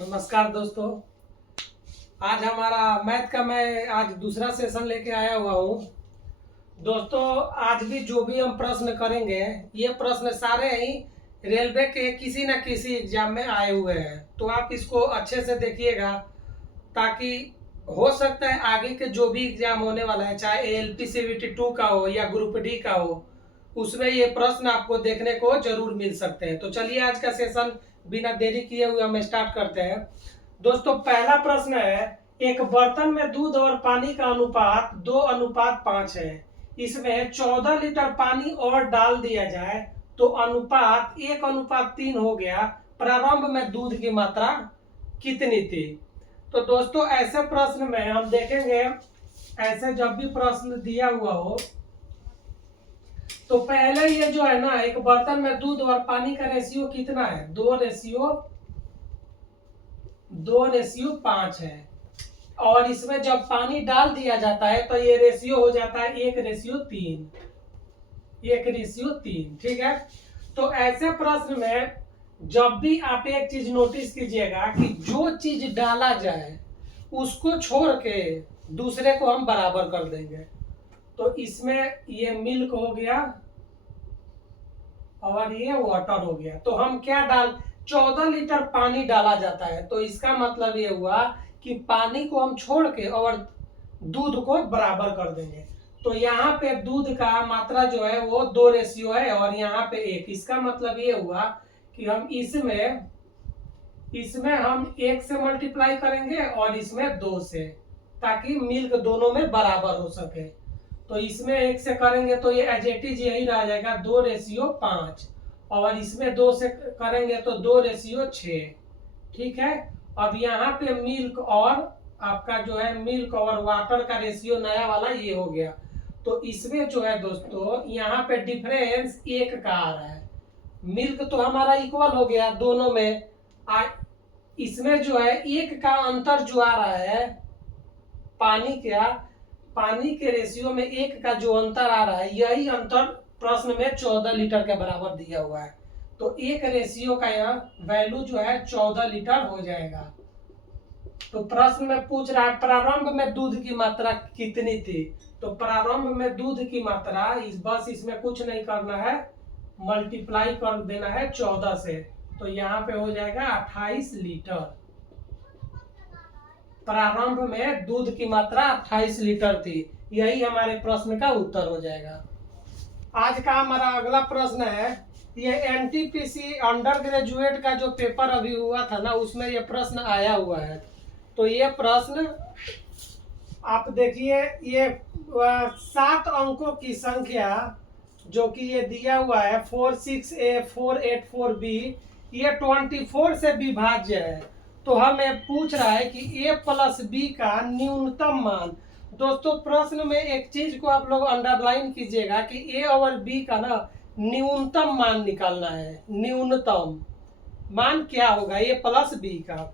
नमस्कार दोस्तों। आज हमारा मैथ का मैं आज दूसरा सेशन लेके आया हुआ हूँ। दोस्तों आज भी जो भी हम प्रश्न करेंगे ये प्रश्न सारे ही रेलवे के किसी न किसी एग्जाम में आए हुए हैं, तो आप इसको अच्छे से देखिएगा ताकि हो सकता है आगे के जो भी एग्जाम होने वाला है, चाहे ALP CBT 2 का हो या ग्रुप डी का हो, उसमें ये प्रश्न आपको देखने को जरूर मिल सकते हैं। तो चलिए आज का सेशन बिना देरी किए हुए हम स्टार्ट करते हैं। दोस्तों पहला प्रश्न है, एक बर्तन में दूध और पानी का अनुपात 2:5 है। इसमें 14 लीटर पानी और डाल दिया जाए तो अनुपात 1:3 हो गया। प्रारंभ में दूध की मात्रा कितनी थी? तो दोस्तों ऐसे प्रश्न में हम देखेंगे, ऐसे जब भी प्रश्न दिया हुआ हो तो पहले ये जो है ना, एक बर्तन में दूध और पानी का रेशियो कितना है? 2:5 है। और इसमें जब पानी डाल दिया जाता है तो ये रेशियो हो जाता है 1:3। 1:3, ठीक है। तो ऐसे प्रश्न में जब भी आप एक चीज नोटिस कीजिएगा कि जो चीज डाला जाए उसको छोड़ के दूसरे को हम बराबर कर देंगे। तो इसमें ये मिल्क हो गया और ये वाटर हो गया। तो हम क्या 14 लीटर पानी डाला जाता है, तो इसका मतलब ये हुआ कि पानी को हम छोड़ के और दूध को बराबर कर देंगे। तो यहाँ पे दूध का मात्रा जो है वो 2 रेशियो है और यहाँ पे 1। इसका मतलब ये हुआ कि हम इसमें हम 1 से मल्टीप्लाई करेंगे और इसमें 2 से, ताकि मिल्क दोनों में बराबर हो सके। तो इसमें 1 से करेंगे तो ये एज इट इज यही रह जाएगा 2:5, और इसमें 2 से करेंगे तो 2:6, ठीक है। अब यहाँ पे मिल्क और आपका जो है मिल्क और वाटर का रेशियो नया वाला ये हो गया। तो इसमें जो है दोस्तों यहाँ पे डिफरेंस 1 का आ रहा है। मिल्क तो हमारा इक्वल हो गया दोनों में, इसमें जो है 1 का अंतर जो आ रहा है पानी के रेशियो में 1 का जो अंतर आ रहा है, यही अंतर प्रश्न में 14 लीटर के बराबर दिया हुआ है। तो 1 रेशियो का यहाँ वैल्यू जो है 14 लीटर हो जाएगा। तो प्रश्न में पूछ रहा है प्रारंभ में दूध की मात्रा कितनी थी। तो प्रारंभ में दूध की मात्रा बस इसमें कुछ नहीं करना है, मल्टीप्लाई कर देना है 14 से। तो यहाँ पे हो जाएगा 28 लीटर। प्रारंभ में दूध की मात्रा 28 लीटर थी। यही हमारे प्रश्न का उत्तर हो जाएगा। आज का हमारा अगला प्रश्न है, ये NTPC अंडर ग्रेजुएट का जो पेपर अभी हुआ था ना, उसमें ये प्रश्न आया हुआ है। तो ये प्रश्न आप देखिए, ये 7 अंकों की संख्या जो कि ये दिया हुआ है 46A 484B, ये 24 से विभाज्य है। तो हमें पूछ रहा है कि A + B का न्यूनतम मान। दोस्तों प्रश्न में एक चीज को आप लोग अंडरलाइन कीजिएगा कि A और B का ना न्यूनतम मान निकालना है। न्यूनतम मान क्या होगा A + B का?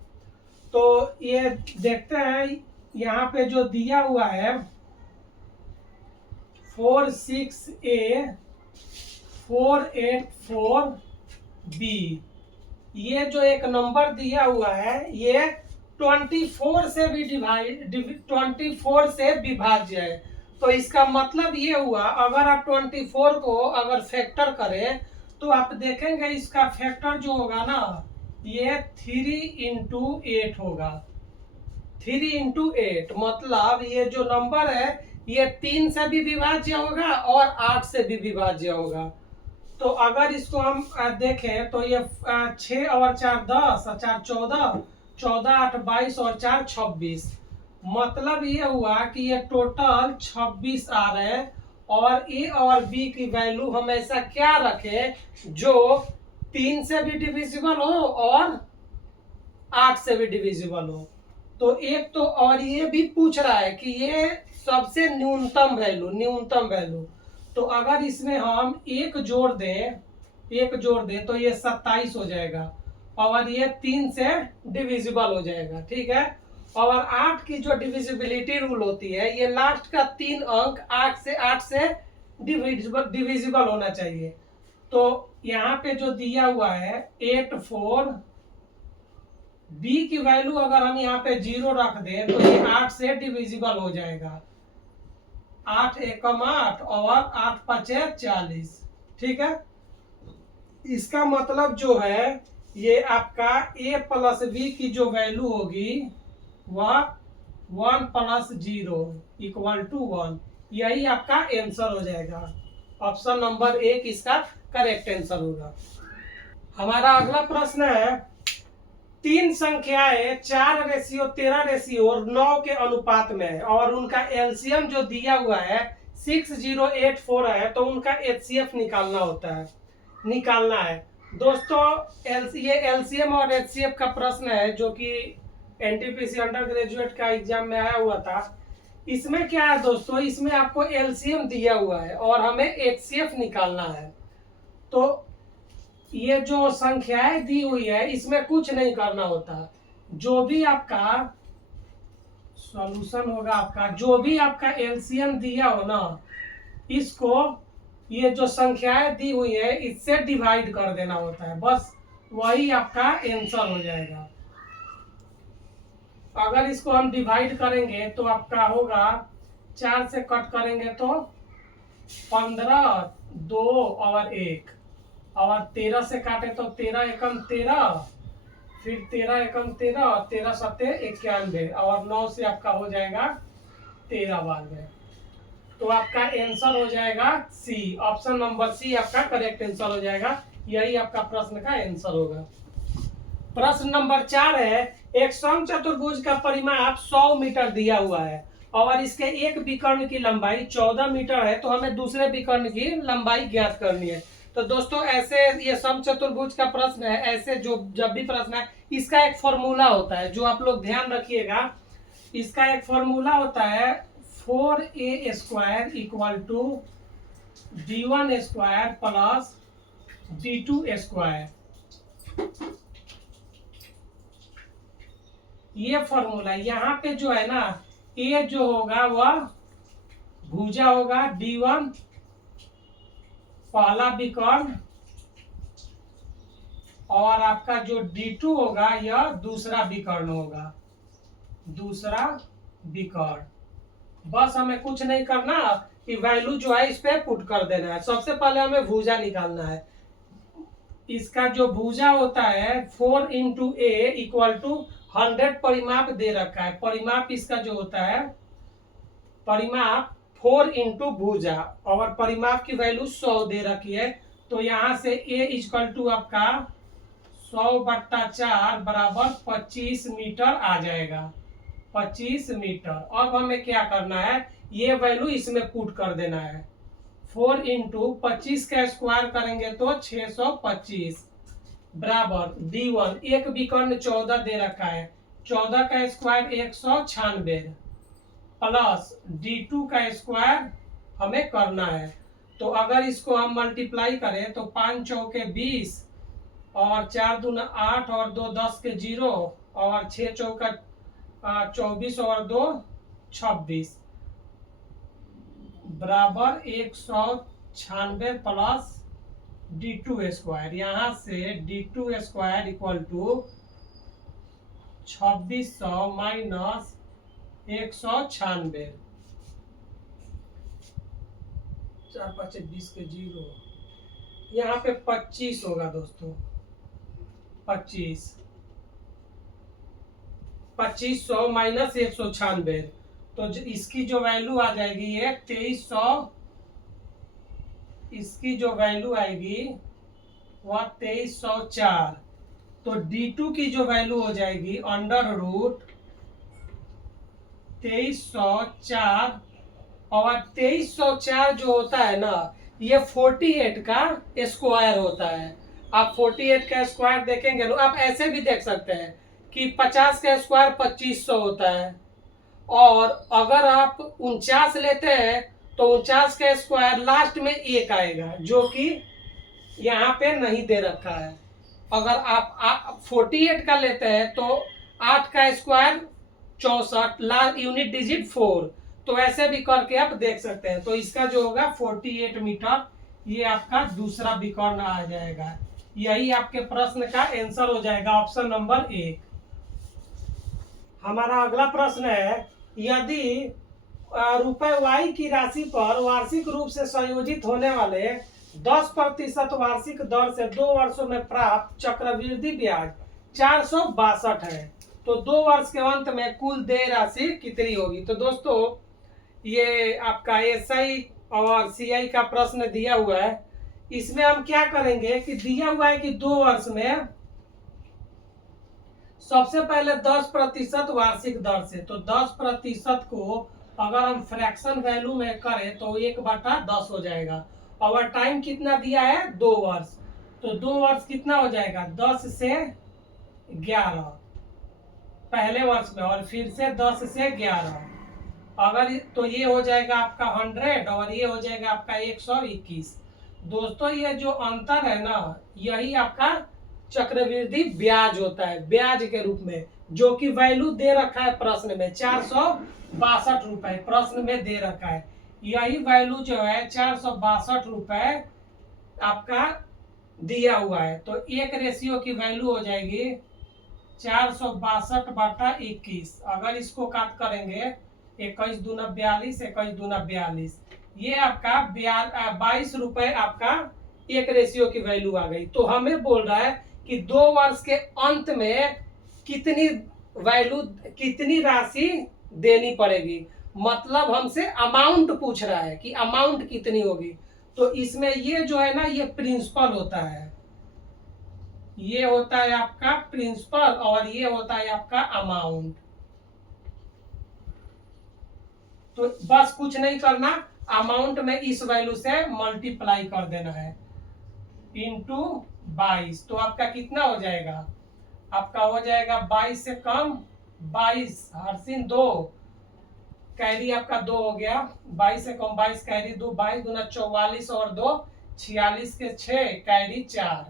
तो ये देखते हैं, यहाँ पे जो दिया हुआ है 46A 484B, ये जो एक नंबर दिया हुआ है ये 24 से भी 24 से विभाज्य है। तो इसका मतलब ये हुआ, अगर आप 24 को अगर फैक्टर करें तो आप देखेंगे इसका फैक्टर जो होगा ना, ये 3 × 8 होगा। 3 × 8 मतलब ये जो नंबर है ये 3 से भी विभाज्य होगा और 8 से भी विभाज्य होगा। तो अगर इसको हम देखें तो ये 6 और 4 10 और 4 14, 14 8 22 और 4 26। मतलब ये हुआ कि ये टोटल 26 आ रहे हैं। और A और B की वैल्यू हमेशा क्या रखें, जो 3 से भी डिविजिबल हो और 8 से भी डिविजिबल हो। तो एक तो, और ये भी पूछ रहा है कि ये सबसे न्यूनतम वैल्यू। तो अगर इसमें हम एक जोड़ दें तो ये 27 हो जाएगा और ये 3 से डिविजिबल हो जाएगा, ठीक है। और 8 की जो डिविजिबिलिटी रूल होती है, ये लास्ट का 3 अंक 8 से डिविजिबल होना चाहिए। तो यहाँ पे जो दिया हुआ है 84 बी की वैल्यू अगर हम यहाँ पे 0 रख दें तो ये 8 से डिविजिबल हो जाएगा। 8 एकम 8 और 8 पचे 40। ठीक है, इसका मतलब जो है ये आपका a प्लस बी की जो वैल्यू होगी वह 1 प्लस 0 इक्वल टू 1। यही आपका आंसर हो जाएगा। ऑप्शन नंबर 1 इसका करेक्ट आंसर होगा। हमारा अगला प्रश्न है, तीन संख्याएं 4:13 और 9 के अनुपात में है और उनका एलसीएम जो दिया हुआ है 6084 है, तो उनका एचसीएफ निकालना है दोस्तों। ये एलसीएम और एचसीएफ का प्रश्न है जो कि एनटीपीसी अंडर ग्रेजुएट का एग्जाम में आया हुआ था। इसमें क्या है दोस्तों, इसमें आपको एलसीएम दिया हुआ है और हमें एचसीएफ निकालना है। तो ये जो संख्याएं दी हुई है इसमें कुछ नहीं करना होता, जो भी आपका सॉल्यूशन होगा, आपका जो भी आपका एलसीएम दिया हो ना, इसको ये जो संख्याएं दी हुई है इससे डिवाइड कर देना होता है, बस वही आपका आंसर हो जाएगा। अगर इसको हम डिवाइड करेंगे तो आपका होगा 4 से कट करेंगे तो 15, 2 और 1, और 13 से काटे तो 13 एकम 13, फिर 13 एकम 13 और 13 सत्ते 91 और 9 से आपका हो जाएगा 13 बार। तो आपका आंसर हो जाएगा सी। ऑप्शन नंबर सी आपका करेक्ट आंसर हो जाएगा। यही आपका प्रश्न का आंसर होगा। प्रश्न नंबर 4 है, एक समचतुर्भुज का परिमाप 100 मीटर दिया हुआ है और इसके एक विकर्ण की लंबाई 14 मीटर है, तो हमें दूसरे विकर्ण की लंबाई ज्ञात करनी है। तो दोस्तों ऐसे ये समचतुर्भुज का प्रश्न है, ऐसे जो जब भी प्रश्न है इसका एक फॉर्मूला होता है जो आप लोग ध्यान रखिएगा। इसका एक फॉर्मूला होता है 4a² equal to d1² plus d2²। ये फॉर्मूला यहाँ पे जो है ना, a जो होगा वह भुजा होगा, d1 पहला विकर्ण और आपका जो d2 होगा यह दूसरा विकर्ण होगा, दूसरा विकर्ण। बस हमें कुछ नहीं करना कि वैल्यू जो है इस पे पुट कर देना है। सबसे पहले हमें भुजा निकालना है। इसका जो भुजा होता है 4 इंटू ए इक्वल टू 100 परिमाप दे रखा है। परिमाप इसका जो होता है, परिमाप 4 इंटू भुजा और परिमाप की वैल्यू 100 दे रखी है। तो यहाँ से ए इक्वल टू आपका 100/4 बराबर 25 मीटर आ जाएगा, 25 मीटर। अब हमें क्या करना है, ये वैल्यू इसमें पुट कर देना है। 4 इंटू 25 का स्क्वायर करेंगे तो 625 बराबर d1 एक विकर्ण 14 दे रखा है, 14 का स्क्वायर 196 प्लस d2 का स्क्वायर हमें करना है। तो अगर इसको हम मल्टीप्लाई करें तो 5 चौके 20 और 4 दूना 8 और 2 10 के 0 और 6 चौका 24 और 2 26 बराबर 196 प्लस d2²। यहाँ से d2² इक्वल टू 2600 माइनस 196, 4 5 20 के 0, यहाँ पे 25 होगा दोस्तों, 2500 माइनस 196, तो इसकी जो वैल्यू आ जाएगी ये 2300, इसकी जो वैल्यू आएगी वह 2304। तो d2 की जो वैल्यू हो जाएगी अंडर रूट 2304, और 2304 जो होता है ना ये 48 का स्क्वायर होता है। आप 48 का स्क्वायर देखेंगे, आप ऐसे भी देख सकते हैं कि 50 का स्क्वायर 2500 होता है, और अगर आप 49 लेते हैं तो 49 का स्क्वायर लास्ट में 1 आएगा जो कि यहाँ पे नहीं दे रखा है। अगर आप 48 का लेते हैं तो 8 का स्क्वायर 64, लास्ट यूनिट डिजिट 4, तो ऐसे भी करके आप देख सकते हैं। तो इसका जो होगा 48 मीटर, ये आपका दूसरा विकर्ण आ जाएगा। यही आपके प्रश्न का आंसर हो जाएगा, ऑप्शन नंबर 1। हमारा अगला प्रश्न है, यदि रुपए y की राशि पर वार्षिक रूप से संयोजित होने वाले 10% वार्षिक दर से 2 वर्षों में प्राप्त चक्रवृद्धि ब्याज 462 है, तो 2 वर्ष के अंत में कुल देय राशि कितनी होगी। तो दोस्तों ये आपका SI और CI का प्रश्न दिया हुआ है। इसमें हम क्या करेंगे कि दिया हुआ है कि 2 वर्ष में सबसे पहले 10% वार्षिक दर से, तो 10% को अगर हम फ्रैक्शन वैल्यू में करें तो 1/10 हो जाएगा। और टाइम कितना दिया है 2 वर्ष, तो 2 वर्ष कितना हो जाएगा 10 से 11 पहले वर्ष में, और फिर से 10 से 11 अगर, तो ये हो जाएगा आपका 100 और ये हो जाएगा आपका 121। दोस्तों ये जो अंतर है ना, यही आपका चक्रवृद्धि ब्याज होता है, ब्याज के रूप में, जो कि वैल्यू दे रखा है प्रश्न में 462 रुपए प्रश्न में दे रखा है। यही वैल्यू जो है 462 रुपए आपका दिया हुआ है। तो एक रेशियो की वैल्यू हो जाएगी 462/21। अगर इसको काट करेंगे 21 दूना 42, 21 दूना 42, ये आपका 22 रुपए आपका एक रेशियो की वैल्यू आ गई। तो हमें बोल रहा है कि 2 वर्ष के अंत में कितनी वैल्यू, कितनी राशि देनी पड़ेगी, मतलब हमसे अमाउंट पूछ रहा है कि अमाउंट कितनी होगी। तो इसमें ये जो है ना, ये प्रिंसिपल होता है, ये होता है आपका प्रिंसिपल और ये होता है आपका अमाउंट। तो बस कुछ नहीं करना, अमाउंट में इस वैल्यू से मल्टीप्लाई कर देना है इंटू 22। तो आपका कितना हो जाएगा, आपका हो जाएगा 22 से कम 22 हरसिन 2, कैरी आपका 2 हो गया, 22 से कम 22 कैरी 2, 22 दूना 44 और 2 46 के 6 कैरी 4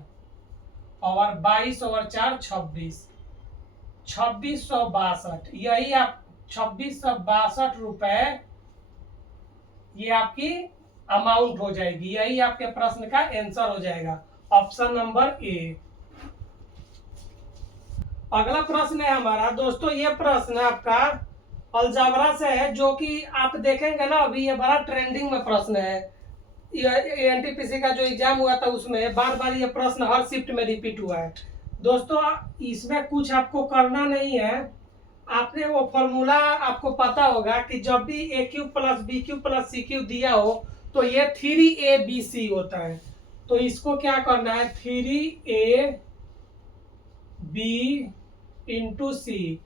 और 22 और 4 26, 2662। यही आप 2662 रुपए ये आपकी अमाउंट हो जाएगी, यही आपके प्रश्न का आंसर हो जाएगा, ऑप्शन नंबर ए। अगला प्रश्न है हमारा दोस्तों, ये प्रश्न आपका अलजाबरा से है, जो कि आप देखेंगे ना अभी ये बड़ा ट्रेंडिंग में प्रश्न है। NTPC का जो एग्जाम हुआ था उसमें बार बार ये प्रश्न हर शिफ्ट में रिपीट हुआ है। दोस्तों इसमें कुछ आपको करना नहीं है, आपने वो फॉर्मूला आपको पता होगा कि जब भी AQ plus BQ plus CQ दिया हो तो ये 3ABC होता है। तो इसको क्या करना है 3AB इंटू C।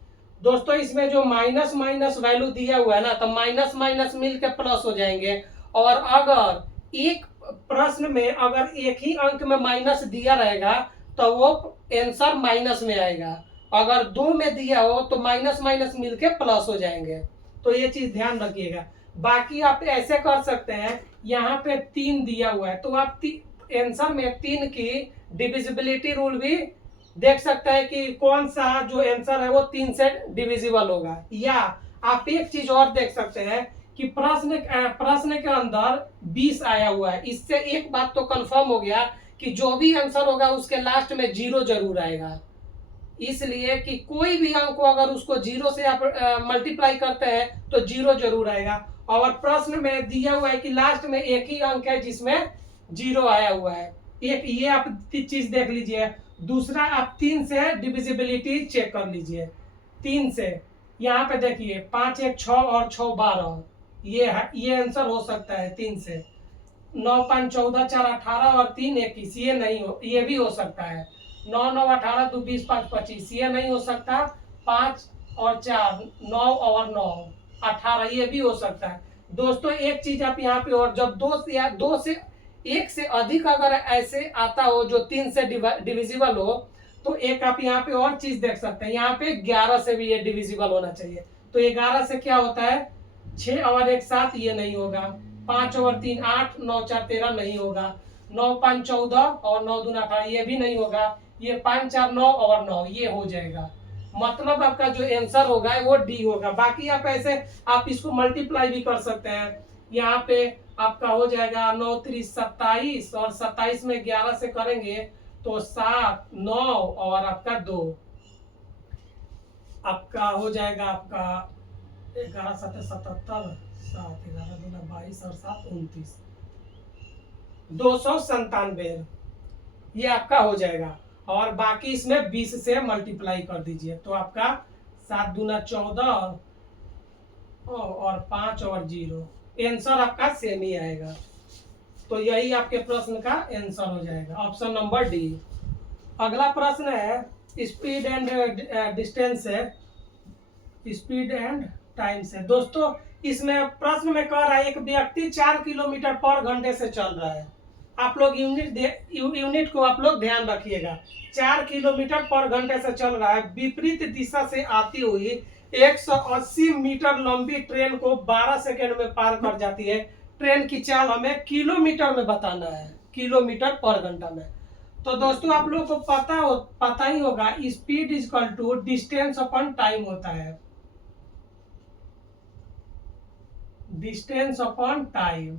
दोस्तों इसमें जो माइनस माइनस वैल्यू दिया हुआ है ना, तो माइनस माइनस मिलकर प्लस हो जाएंगे। और अगर एक प्रश्न में अगर एक ही अंक में माइनस दिया रहेगा तो वो आंसर माइनस में आएगा, अगर 2 में दिया हो तो माइनस माइनस मिलके प्लस हो जाएंगे। तो ये चीज ध्यान रखिएगा। बाकी आप ऐसे कर सकते हैं, यहाँ पे 3 दिया हुआ है तो आप आंसर में 3 की डिविजिबिलिटी रूल भी देख सकते हैं कि कौन सा जो आंसर है वो 3 से डिविजिबल होगा। या आप एक चीज और देख सकते हैं कि प्रश्न के अंदर 20 आया हुआ है, इससे एक बात तो कंफर्म हो गया कि जो भी आंसर होगा उसके लास्ट में 0 जरूर आएगा। इसलिए कि कोई भी अंक को अगर उसको 0 से आप मल्टीप्लाई करते हैं तो 0 जरूर आएगा। और प्रश्न में दिया हुआ है कि लास्ट में एक ही अंक है जिसमें 0 आया हुआ है। एक ये आप चीज देख लीजिए। दूसरा आप 3 से डिविजिबिलिटी चेक कर लीजिए। 3 से यहाँ पे देखिए 5 1 6 और 6 12, ये आंसर हो सकता है 3 से। 9 5 14 4 18 और 3 21, ये नहीं हो, ये भी हो सकता है। 9 9 18 2 20 5 25, ये नहीं हो सकता। 5 और 4 9 और 9 18, ये भी हो सकता है। दोस्तों एक चीज आप यहाँ पे, और जब 2 से 1 से अधिक अगर ऐसे आता हो जो 3 से डिविजिबल हो, तो एक आप यहाँ पे और चीज देख सकते हैं, यहाँ पे 11 से भी ये डिविजिबल होना चाहिए। तो 11 से क्या होता है 6 और 1 7, ये नहीं होगा। 5 और 3 8, 9 4 13 नहीं होगा। 9 5 14 और 9 दूना 18, ये भी नहीं होगा। ये 5 4 9 और 9, ये हो जाएगा। मतलब आपका जो आंसर होगा वो डी होगा। बाकी आप ऐसे आप इसको मल्टीप्लाई भी कर सकते हैं। यहाँ पे आपका हो जाएगा 9 3 27 और 27 में 11 से करेंगे तो 7 9 और आपका 2। आपका हो जाएगा आपका 11×7=77, 7 11×22 और 7 29, 297 ये आपका हो जाएगा। और बाकी इसमें 20 से मल्टीप्लाई कर दीजिए तो आपका 7×2=14 और 5 और 0, आंसर आपका सेम ही आएगा। तो यही आपके प्रश्न का आंसर हो जाएगा, ऑप्शन नंबर डी। अगला प्रश्न है स्पीड एंड डिस्टेंस है, स्पीड एंड टाइम से। दोस्तों इसमें प्रश्न में कह रहा है एक व्यक्ति 4 किलोमीटर पर घंटे से चल रहा है। आप लोग यूनिट को आप लोग ध्यान रखिएगा। 4 किलोमीटर पर घंटे से चल रहा है, विपरीत दिशा से आती हुई 180 मीटर लंबी ट्रेन को 12 सेकंड में पार कर जाती है। ट्रेन की चाल हमें किलोमीटर में बताना है, किलोमीटर पर घंटा में। तो दोस्तों आप लोग को पता ही होगा speed is equal to distance upon time होता है, डिस्टेंस अपॉन टाइम।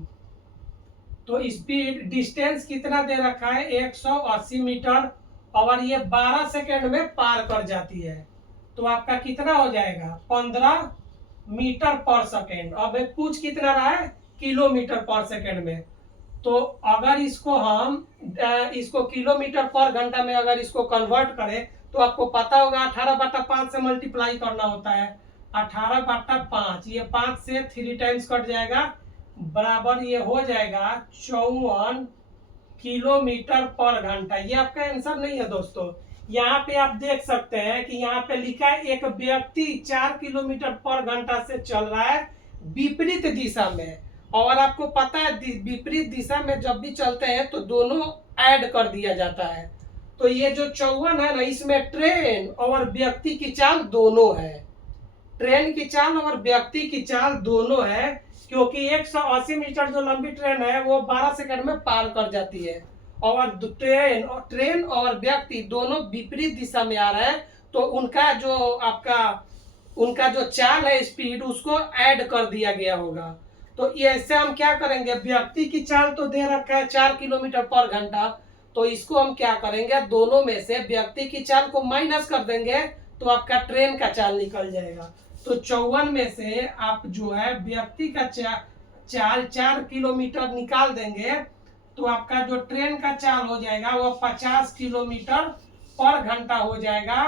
तो स्पीड डिस्टेंस कितना दे रखा है 180 मीटर और ये 12 सेकंड में पार कर जाती है। तो आपका कितना हो जाएगा 15 मीटर पर सेकंड। अब पूछ कितना रहा है किलोमीटर पर सेकंड में। तो अगर इसको हम इसको किलोमीटर पर घंटा में अगर इसको कन्वर्ट करें तो आपको पता होगा 18/5 से मल्टीप्लाई करना होता है। 18/5 ये 5 से 3 टाइम्स कट जाएगा, बराबर ये हो जाएगा 54 किलोमीटर पर घंटा। ये आपका आंसर नहीं है दोस्तों। यहाँ पे आप देख सकते हैं कि यहाँ पे लिखा है एक व्यक्ति 4 किलोमीटर पर घंटा से चल रहा है विपरीत दिशा में। और आपको पता है विपरीत दिशा में जब भी चलते हैं तो दोनों ऐड कर दिया जाता है। तो ये जो 54 है ना, इसमें ट्रेन और व्यक्ति की चाल दोनों है, ट्रेन की चाल और व्यक्ति की चाल दोनों है, क्योंकि 180 मीटर जो लंबी ट्रेन है वो 12 सेकंड में पार कर जाती है। और ट्रेन और व्यक्ति दोनों विपरीत दिशा में आ रहे हैं, तो उनका जो चाल है स्पीड उसको ऐड कर दिया गया होगा। तो ऐसे हम क्या करेंगे, व्यक्ति की चाल तो दे रखा है 4 किलोमीटर पर घंटा, तो इसको हम क्या करेंगे दोनों में से व्यक्ति की चाल को माइनस कर देंगे तो आपका ट्रेन का चाल निकल जाएगा। तो 54 में से आप जो है व्यक्ति का चाल 4 किलोमीटर निकाल देंगे तो आपका जो ट्रेन का चाल हो जाएगा वो 50 किलोमीटर पर घंटा हो जाएगा।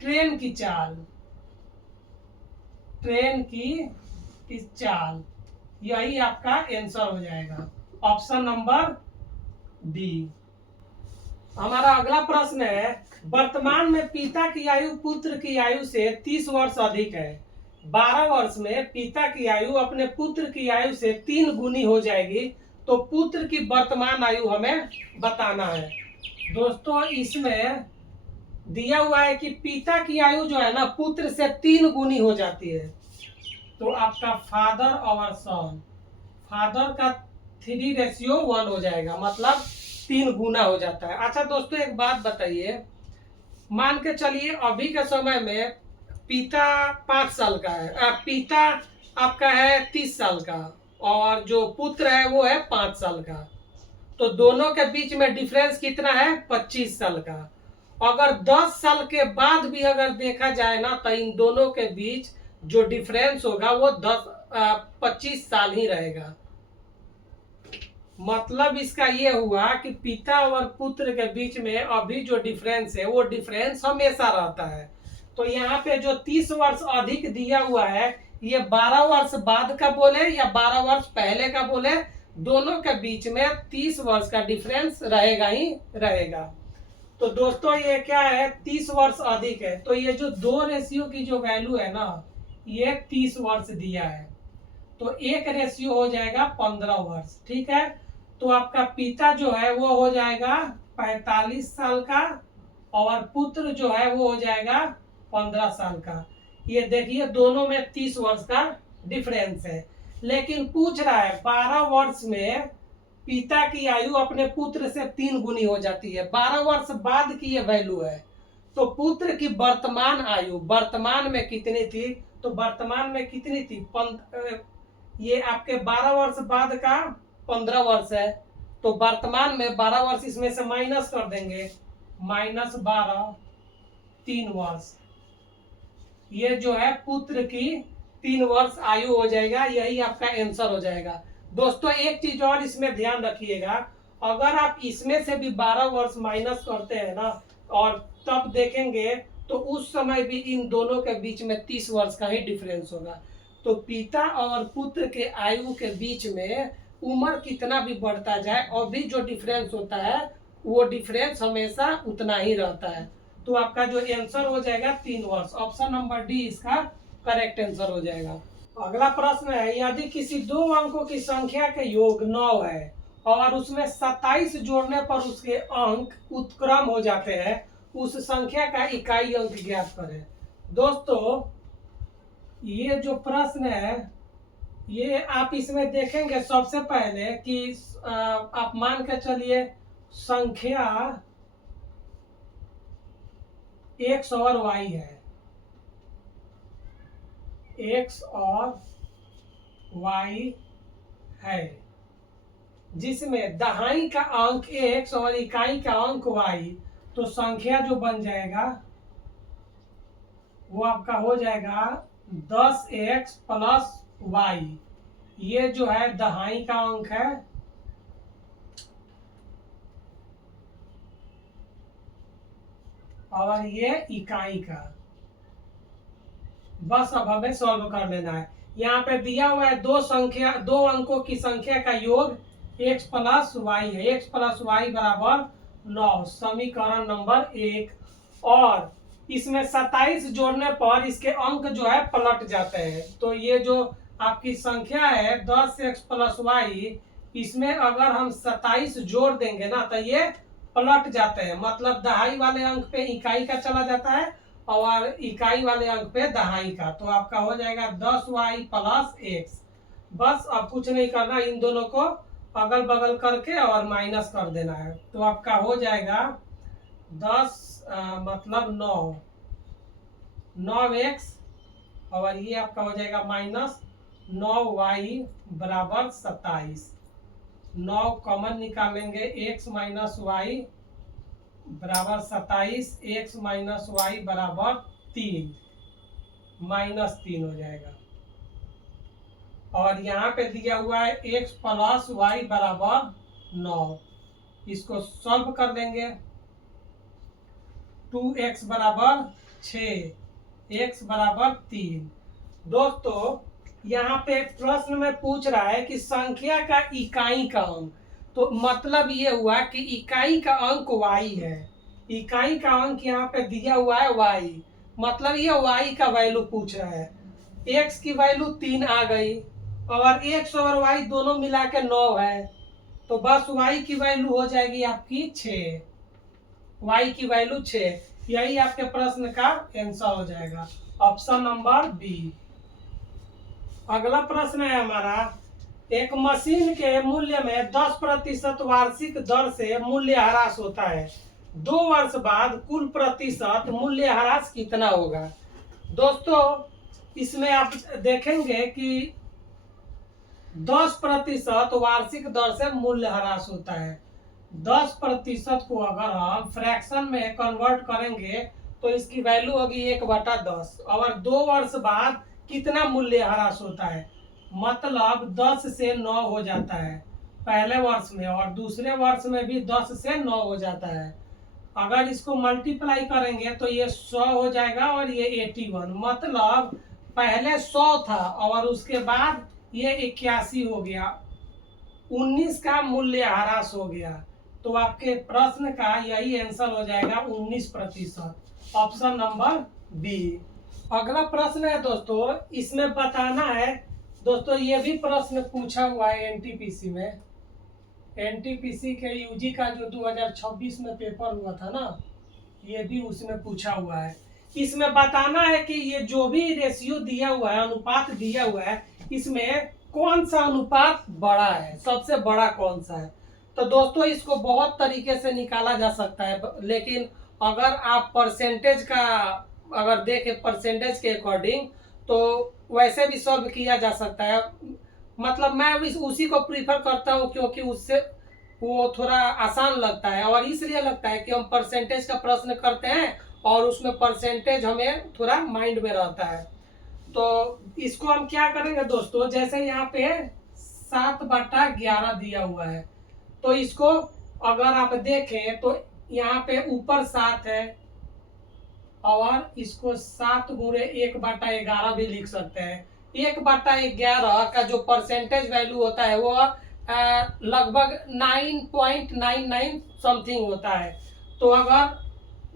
ट्रेन की चाल, ट्रेन की चाल, यही आपका आंसर हो जाएगा, ऑप्शन नंबर डी। हमारा अगला प्रश्न है वर्तमान में पिता की आयु पुत्र की आयु से 30 वर्ष अधिक है। 12 वर्ष में पिता की आयु अपने पुत्र की आयु से 3 गुनी हो जाएगी, तो पुत्र की वर्तमान आयु हमें बताना है। दोस्तों इसमें दिया हुआ है कि पिता की आयु जो है ना पुत्र से 3 गुनी हो जाती है। तो आपका फादर और सन, फादर का 3:1 हो जाएगा, मतलब 3 गुना हो जाता है। अच्छा दोस्तों एक बात बताइए, मान के चलिए अभी के समय में पिता 5 साल का है, पिता आपका है 30 साल का और जो पुत्र है वो है 5 साल का, तो दोनों के बीच में डिफरेंस कितना है 25 साल का। अगर 10 साल के बाद भी अगर देखा जाए ना तो इन दोनों के बीच जो डिफरेंस होगा वो 25 साल ही रहेगा। मतलब इसका ये हुआ कि पिता और पुत्र के बीच में अभी जो डिफरेंस है वो डिफरेंस हमेशा रहता है। तो यहाँ पे जो 30 वर्ष अधिक दिया हुआ है ये 12 वर्ष बाद का बोले या 12 वर्ष पहले का बोले, दोनों के बीच में 30 वर्ष का डिफरेंस रहेगा ही रहेगा। तो दोस्तों ये क्या है 30 वर्ष अधिक है, तो ये जो 2 रेशियो की जो वैल्यू है ना ये 30 वर्ष दिया है, तो एक रेशियो हो जाएगा 15 वर्ष। ठीक है, तो आपका पिता जो है वो हो जाएगा 45 साल का और पुत्र जो है वो हो जाएगा 15 साल का। ये देखिए दोनों में 30 वर्ष का डिफरेंस है, लेकिन पूछ रहा है 12 वर्ष में पिता की आयु अपने पुत्र से 3 गुनी हो जाती है। 12 वर्ष बाद की ये वैल्यू है, तो पुत्र की वर्तमान आयु वर्तमान में कितनी थी, तो वर्तमान में कितनी थी ये आपके 12 वर्ष बाद का 15 वर्ष है, तो वर्तमान में 12 वर्ष इसमें से माइनस कर देंगे, -12 3 वर्ष, ये जो है पुत्र की 3 वर्ष आयु हो जाएगा, यही आपका आंसर हो जाएगा। दोस्तों एक चीज और इसमें ध्यान रखिएगा, अगर आप इसमें से भी 12 वर्ष माइनस करते हैं ना और तब देखेंगे तो उस समय भी इन दोनों के बीच में 30 वर्ष का ही डिफरेंस होगा। तो पिता और पुत्र के आयु के बीच में उम्र कितना भी बढ़ता जाए और भी जो डिफरेंस होता है वो डिफरेंस हमेशा उतना ही रहता है। तो आपका जो आंसर हो जाएगा 3 वर्ष, ऑप्शन नंबर डी इसका करेक्ट आंसर हो जाएगा। अगला प्रश्न है, यदि किसी 2 अंकों की संख्या के योग 9 है और उसमें 27 जोड़ने पर उसके अंक उत्क्रम हो जाते हैं, उस संख्या का इकाई अंक ज्ञात करें। दोस्तों ये जो प्रश्न है ये आप इसमें देखेंगे सबसे पहले कि आप मान के चलिए संख्या x और y है, x और y है, जिसमें दहाई का अंक x और इकाई का अंक y, तो संख्या जो बन जाएगा वो आपका हो जाएगा 10x प्लस y। ये जो है दहाई का अंक है और ये इकाई का। बस अब हमें सॉल्व कर लेना है। यहाँ पे दिया हुआ है 2 अंकों की संख्या का योग x प्लस वाई है, x प्लस वाई बराबर 9, समीकरण नंबर 1। और इसमें 27 जोड़ने पर इसके अंक जो है पलट जाते हैं। तो ये जो आपकी संख्या है 10x प्लस वाई, इसमें अगर हम 27 जोड़ देंगे ना तो ये पलट जाते हैं, मतलब दहाई वाले अंक पे इकाई का चला जाता है और इकाई वाले अंक पे दहाई का। तो आपका हो जाएगा 10y प्लस x। बस अब कुछ नहीं करना, इन दोनों को अगल बगल करके और माइनस कर देना है। तो आपका हो जाएगा 10 मतलब 9x और ये आपका हो जाएगा माइनस 9y बराबर 27। 9 कॉमन निकालेंगे, x माइनस वाई बराबर 27, x माइनस वाई बराबर 3, -3 हो जाएगा। और यहाँ पे दिया हुआ है x प्लस वाई बराबर 9, इसको सॉल्व कर देंगे। 2x बराबर 6, x बराबर 3। दोस्तों यहाँ पे प्रश्न में पूछ रहा है कि संख्या का इकाई का अंक, तो मतलब ये हुआ कि इकाई का अंक y है, इकाई का अंक यहाँ पे दिया हुआ है y, मतलब ये y का वैल्यू पूछ रहा है। x की वैल्यू 3 आ गई और x और y दोनों मिला के 9 है, तो बस y की वैल्यू हो जाएगी आपकी 6, y की वैल्यू 6। यही आपके प्रश्न का आंसर हो जाएगा, ऑप्शन नंबर बी। अगला प्रश्न है हमारा, एक मशीन के मूल्य में 10% वार्षिक दर से मूल्य ह्रास होता है, 2 वर्ष बाद कुल प्रतिशत मूल्य ह्रास कितना होगा। दोस्तों इसमें आप देखेंगे कि 10% वार्षिक दर से मूल्य ह्रास होता है। 10% को अगर हम फ्रैक्शन में कन्वर्ट करेंगे तो इसकी वैल्यू होगी 1/10। और 2 वर्ष बाद कितना मूल्य ह्रास होता है, मतलब 10 से 9 हो जाता है पहले वर्ष में और दूसरे वर्ष में भी 10 से 9 हो जाता है। अगर इसको मल्टीप्लाई करेंगे तो ये 100 हो जाएगा और ये 81, मतलब पहले 100 था और उसके बाद ये 81 हो गया, 19 का मूल्य ह्रास हो गया। तो आपके प्रश्न का यही आंसर हो जाएगा 19%, ऑप्शन नंबर बी। अगला प्रश्न है दोस्तों, इसमें बताना है, दोस्तों ये भी प्रश्न पूछा हुआ है एनटीपीसी में, एनटीपीसी के यूजी का जो 2026 में पेपर हुआ था ना, ये भी उसमें पूछा हुआ है। इसमें बताना है कि ये जो भी रेशियो दिया हुआ है, अनुपात दिया हुआ है, इसमें कौन सा अनुपात बड़ा है, सबसे बड़ा कौन सा है। तो दोस्तों इसको बहुत तरीके से निकाला जा सकता है, लेकिन अगर आप परसेंटेज का अगर देखें परसेंटेज के अकॉर्डिंग तो वैसे भी सॉल्व किया जा सकता है। मतलब मैं उसी को प्रीफर करता हूँ क्योंकि उससे वो थोड़ा आसान लगता है और इसलिए लगता है कि हम परसेंटेज का प्रश्न करते हैं और उसमें परसेंटेज हमें थोड़ा माइंड में रहता है। तो इसको हम क्या करेंगे दोस्तों, जैसे यहाँ पे 7/11 दिया हुआ है, तो इसको अगर आप देखें तो यहाँ पे ऊपर 7 है, और इसको 7 × 1/11 भी लिख सकते हैं। 1/11 का जो परसेंटेज वैल्यू होता है वो लगभग 9.99 समथिंग होता है। तो अगर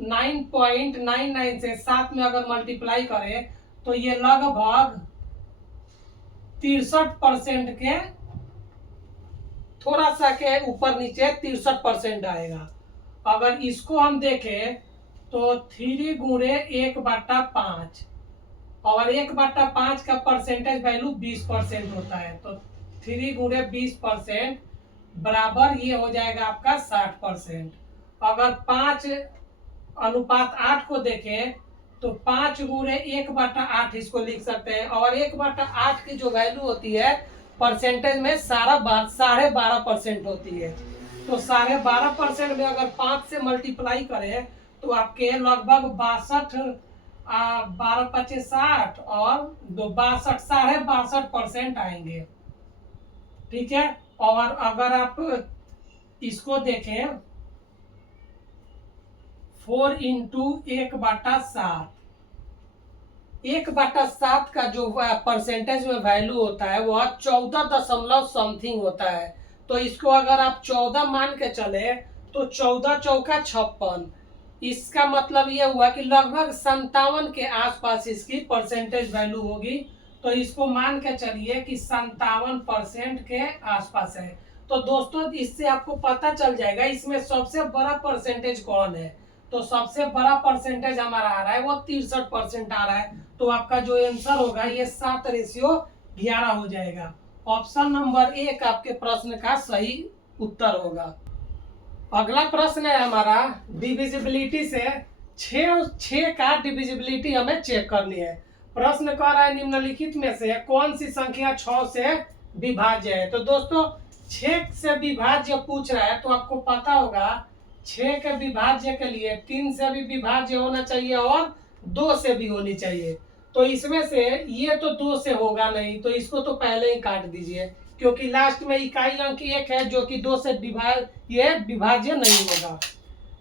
9.99 से 7 में अगर मल्टीप्लाई करें तो ये लगभग 63% के थोड़ा सा के ऊपर नीचे 63% आएगा। अगर इसको हम देखें तो 3 × 1/5, और 1/5 का परसेंटेज वैल्यू 20% होता है। तो 3 × 20% बराबर ये हो जाएगा आपका 60%। अगर 5:8 को देखें तो 5 × 1/8 इसको लिख सकते हैं, और 1/8 की जो वैल्यू होती है परसेंटेज में 12.5% होती है। तो 12.5% में अगर 5 से मल्टीप्लाई करें तो आपके लगभग 62, 12×5=60 और 62, 62.5% आएंगे। ठीक है। और अगर आप इसको देखें 4 × 1/7, 1/7 का जो परसेंटेज में वैल्यू होता है वह 14 दशमलव समथिंग होता है। तो इसको अगर आप 14 मान के चले तो 14 चौका 56, इसका मतलब यह हुआ कि लगभग 57 के आसपास इसकी परसेंटेज वैल्यू होगी। तो इसको मान के चलिए कि 57% के आसपास है। तो दोस्तों इससे आपको पता चल जाएगा इसमें सबसे बड़ा परसेंटेज कौन है। तो सबसे बड़ा परसेंटेज हमारा आ रहा है वो 63% आ रहा है। तो आपका जो आंसर होगा ये 7:11 हो जाएगा। ऑप्शन नंबर 1 आपके प्रश्न का सही उत्तर होगा। अगला प्रश्न है हमारा डिविजिबिलिटी से 6 का डिविजिबिलिटी हमें चेक करनी है। प्रश्न कह रहा है निम्नलिखित में से कौन सी संख्या 6 से विभाज्य है। तो दोस्तों 6 से विभाज्य पूछ रहा है तो आपको पता होगा 6 के विभाज्य के लिए 3 से भी विभाज्य होना चाहिए और 2 से भी होनी चाहिए। तो इसमें से ये तो 2 से होगा नहीं, तो इसको तो पहले ही काट दीजिए, क्योंकि लास्ट में इकाई अंक 1 है जो कि 2 से विभाज्य नहीं होगा।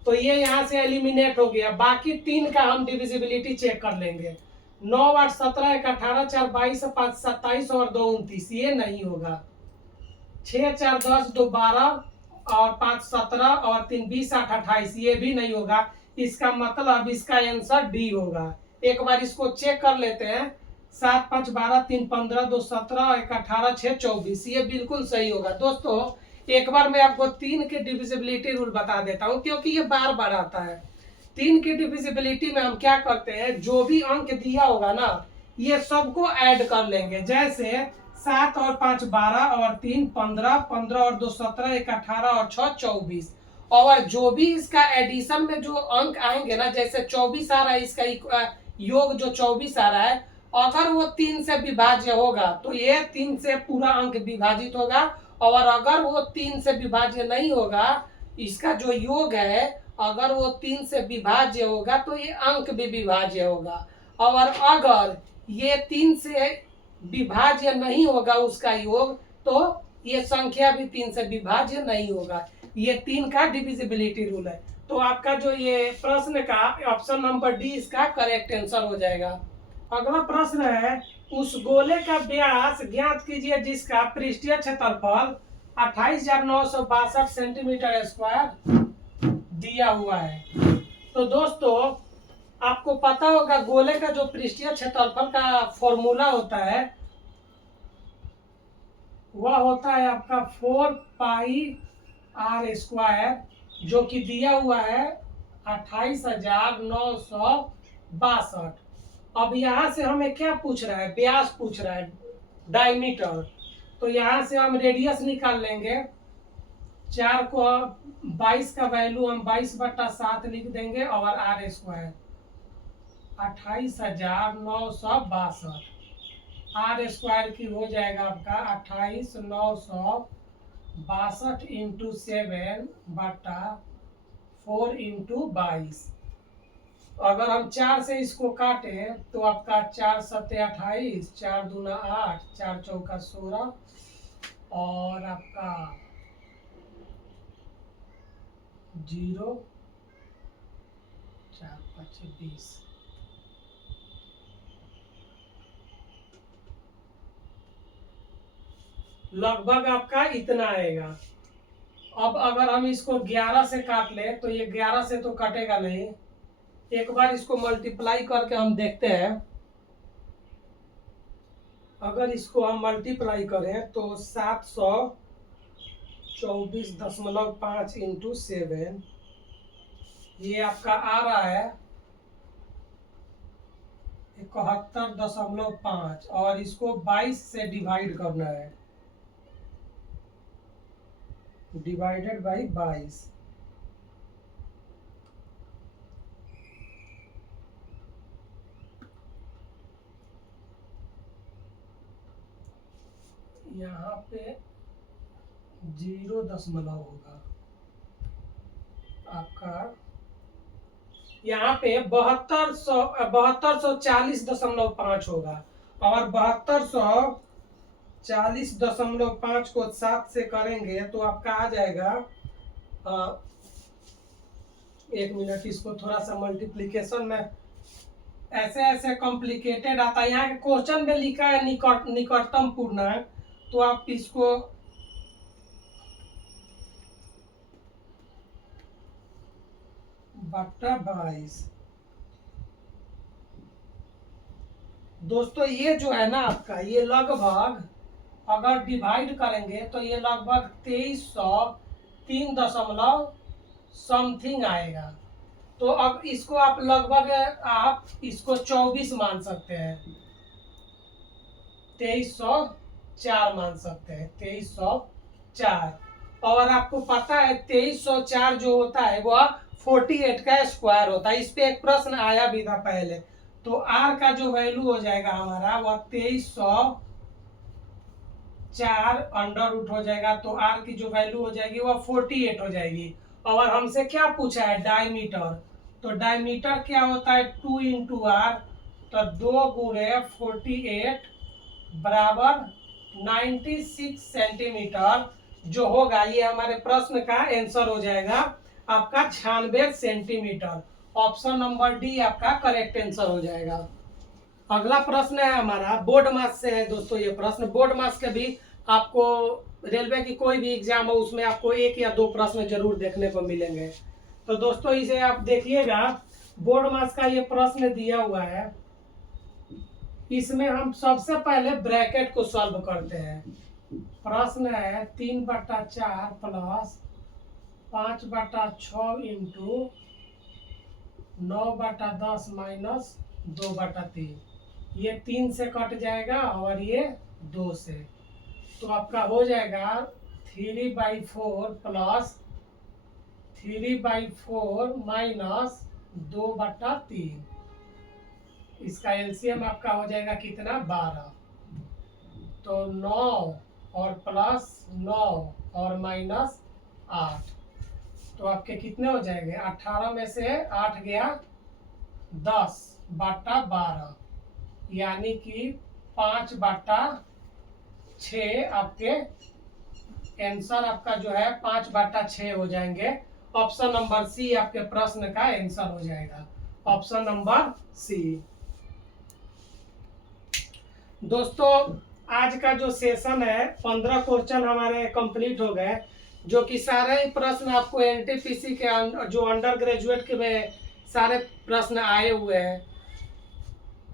तो ये यहाँ से एलिमिनेट हो गया। बाकी 3 का हम डिविजिबिलिटी चेक कर लेंगे। 9 8 17 1 18 4 22 5 27 और 2 29, ये नहीं होगा। 6 4 10 2 12 और 5 17 और 3 20 8 28, ये भी नहीं होगा। इसका मतलब इसका आंसर डी होगा। एक बार इसको चेक कर लेते हैं। 7 5 12 3 15 2 17 1 18 6 24, ये बिल्कुल सही होगा। दोस्तों एक बार मैं आपको 3 के डिविजिबिलिटी रूल बता देता हूँ, क्योंकि ये बार बार आता है। 3 की डिविजिबिलिटी में हम क्या करते हैं, जो भी अंक दिया होगा ना ये सबको ऐड कर लेंगे। जैसे 7 और 5 12 और 3 15, 15 और 2 17, 1 18 और 6 24, और जो भी इसका एडिशन में जो अंक आएंगे ना, जैसे 24 आ रहा है, इसका योग जो 24 आ रहा है, अगर वो 3 से विभाज्य होगा तो ये 3 से पूरा अंक विभाजित होगा, और अगर वो 3 से विभाज्य नहीं होगा, इसका जो योग है अगर वो 3 से विभाज्य होगा तो ये अंक भी विभाज्य होगा, और अगर ये 3 से विभाज्य नहीं होगा उसका योग, तो ये संख्या भी 3 से विभाज्य नहीं होगा। ये 3 का डिविजिबिलिटी रूल है। तो आपका जो ये प्रश्न का ऑप्शन नंबर डी इसका करेक्ट आंसर हो जाएगा। अगला प्रश्न है उस गोले का व्यास ज्ञात कीजिए जिसका पृष्ठीय क्षेत्रफल 28,962 सेंटीमीटर स्क्वायर दिया हुआ है। तो दोस्तों आपको पता होगा गोले का जो पृष्ठीय क्षेत्रफल का फॉर्मूला होता है वह होता है आपका 4πr², जो कि दिया हुआ है 28,962। अब यहाँ से हमें क्या पूछ रहा है, व्यास पूछ रहा है, डायमीटर। तो यहाँ से हम रेडियस निकाल लेंगे। 4 को 22 का वैल्यू हम 22/7 लिख देंगे, और r² 28,962, r² की हो जाएगा आपका 28,962 × 7/4 × 22। अगर हम 4 से इसको काटें तो आपका 4 सत्ते 28, 4 दूना 8, 4 चौका 16 और आपका 0, 4 5 20। लगभग आपका इतना आएगा। अब अगर हम इसको 11 से काट लें तो ये 11 से तो कटेगा नहीं। एक बार इसको मल्टीप्लाई करके हम देखते हैं। अगर इसको हम मल्टीप्लाई करें तो 724.5 इंटू 7, ये आपका आ रहा है 71.5 और इसको 22 से डिवाइड करना है, डिवाइडेड बाई 22। यहाँ पे 0 होगा आपका, यहाँ पे 7240.5 होगा और 7240.5 को 7 से करेंगे तो आपका आ जाएगा 1 मिनट, इसको थोड़ा सा मल्टीप्लीकेशन में ऐसे ऐसे कॉम्प्लिकेटेड आता है। यहाँ के क्वेश्चन में लिखा है निकटतम पूर्णांक, तो आप इसको बट्टा 22। दोस्तों ये जो है ना आपका, ये लगभग अगर डिवाइड करेंगे तो ये लगभग 2303 दशमलव समथिंग आएगा। तो अब इसको आप लगभग आप इसको 24 मान सकते हैं, 2304 मान सकते हैं, 2304। और आपको पता है 2304 जो होता है वह 48 का स्क्वायर होता है। इस पे एक प्रश्न आया भी था पहले। तो r का जो वैल्यू हो जाएगा हमारा वह 2304 अंडर रूट हो जाएगा। तो r की जो वैल्यू हो जाएगी वह 48 हो जाएगी। और हमसे क्या पूछा है, डायमीटर। तो डायमीटर क्या होता है, 2 इंटू आर, तो 2 गुणे 48 बराबर 96 सेंटीमीटर जो होगा, ये हमारे प्रश्न का आंसर हो जाएगा आपका 96 सेंटीमीटर। ऑप्शन नंबर डी आपका करेक्ट आंसर हो जाएगा। अगला प्रश्न है हमारा बोर्ड मार्क्स से है दोस्तों। ये प्रश्न बोर्ड मार्क्स के भी आपको रेलवे की कोई भी एग्जाम हो उसमें आपको 1 या 2 प्रश्न जरूर देखने को मिलेंगे। तो दोस्तों इसे आप देखिएगा, बोर्ड मार्क्स का ये प्रश्न दिया हुआ है। इसमें हम सबसे पहले ब्रैकेट को सॉल्व करते हैं। प्रश्न है 3/4 प्लस 5/6 इंटू 9/10 माइनस 2/3। ये 3 से कट जाएगा और ये 2 से, तो आपका हो जाएगा 3/4 प्लस 3/4 माइनस 2/3। इसका एलसीएम आपका हो जाएगा कितना, 12। तो 9 और प्लस 9 और माइनस 8, तो आपके कितने हो जाएंगे, 18 में से 8 गया 10/12, यानी कि 5/6 आपके आंसर आपका जो है 5/6 हो जाएंगे। ऑप्शन नंबर सी आपके प्रश्न का आंसर हो जाएगा, ऑप्शन नंबर सी। दोस्तों आज का जो सेशन है 15 क्वेश्चन हमारे कंप्लीट हो गए, जो कि सारे ही प्रश्न आपको एनटीपीसी के जो अंडर ग्रेजुएट के में सारे प्रश्न आए हुए हैं।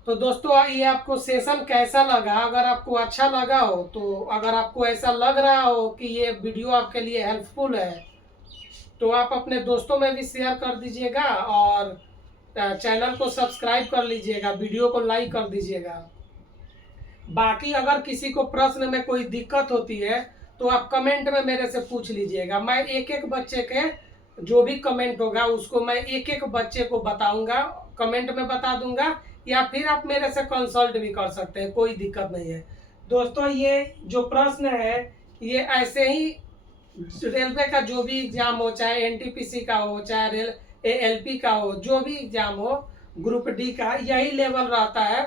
तो दोस्तों ये आपको सेशन कैसा लगा, अगर आपको अच्छा लगा हो, तो अगर आपको ऐसा लग रहा हो कि ये वीडियो आपके लिए हेल्पफुल है, तो आप अपने दोस्तों में भी शेयर कर दीजिएगा और चैनल को सब्सक्राइब कर लीजिएगा, वीडियो को लाइक कर दीजिएगा। बाकी अगर किसी को प्रश्न में कोई दिक्कत होती है तो आप कमेंट में मेरे से पूछ लीजिएगा। मैं एक एक बच्चे के जो भी कमेंट होगा उसको मैं एक एक बच्चे को बताऊंगा, कमेंट में बता दूंगा, या फिर आप मेरे से कंसल्ट भी कर सकते हैं, कोई दिक्कत नहीं है। दोस्तों ये जो प्रश्न है ये ऐसे ही रेलवे का जो भी एग्जाम हो, चाहे एनटीपीसी का हो, चाहे एलपी का हो, जो भी एग्जाम हो, ग्रुप डी का यही लेवल रहता है,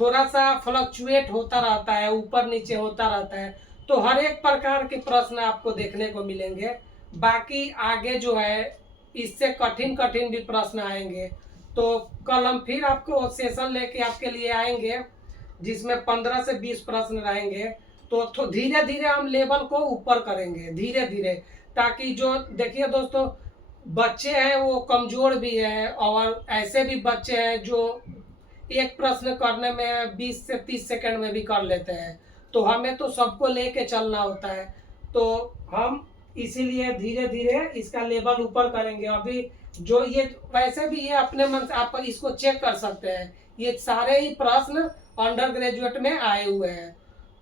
थोड़ा सा फ्लक्चुएट होता रहता है, ऊपर नीचे होता रहता है। तो हर एक प्रकार के प्रश्न आपको देखने को मिलेंगे। बाकी आगे जो है इससे कठिन कठिन भी प्रश्न आएंगे। तो कल हम फिर आपको सेशन लेके आपके लिए आएंगे जिसमें 15 से 20 प्रश्न रहेंगे। तो धीरे धीरे हम लेवल को ऊपर करेंगे, धीरे धीरे, ताकि जो देखिए दोस्तों, बच्चे हैं वो कमजोर भी है, और ऐसे भी बच्चे हैं जो एक प्रश्न करने में 20 से 30 सेकंड में भी कर लेते हैं। तो हमें तो सबको लेके चलना होता है। तो हम इसीलिए धीरे धीरे इसका लेवल ऊपर करेंगे। अभी जो ये वैसे भी ये अपने मन से आप इसको चेक कर सकते हैं, ये सारे ही प्रश्न अंडर ग्रेजुएट में आए हुए हैं।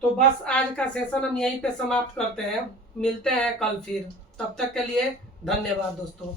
तो बस आज का सेशन हम यहीं पे समाप्त करते हैं, मिलते हैं कल फिर। तब तक के लिए धन्यवाद दोस्तों।